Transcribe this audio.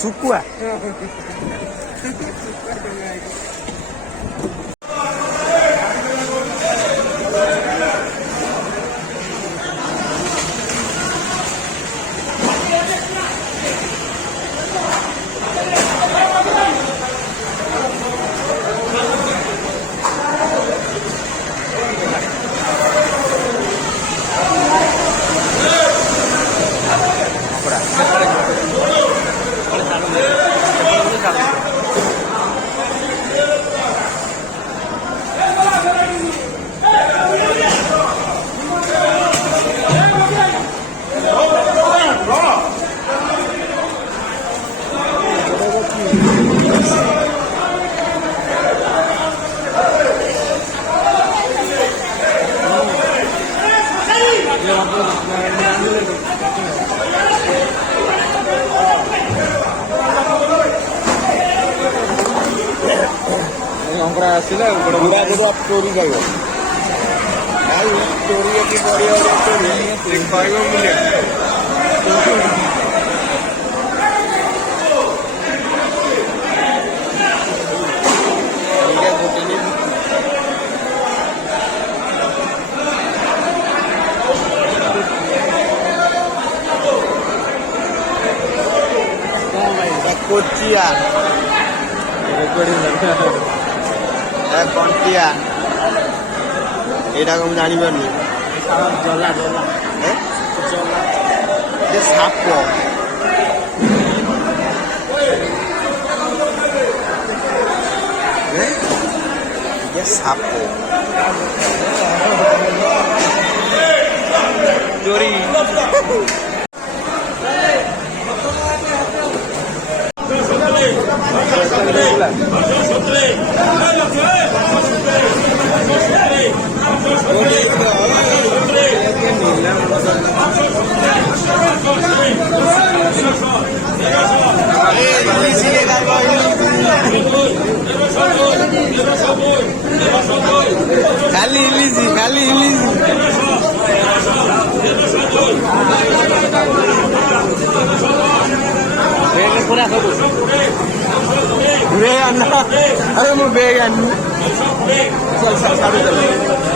শুকুয়া ଆସିଲେ ପୁରା ଷ୍ଟୋରି କହିବ ଷ୍ଟୋରି ଏଠି ପଡ଼ିବ କହିବ ବୁଲିବା कोचिया कंटिया एटा को जानी पारनी जला जला ये साप ये साप चोरी खाली इलीजी खाली इलीजी पूरा सब बेग आना अरे मैं बेग आनी चल चल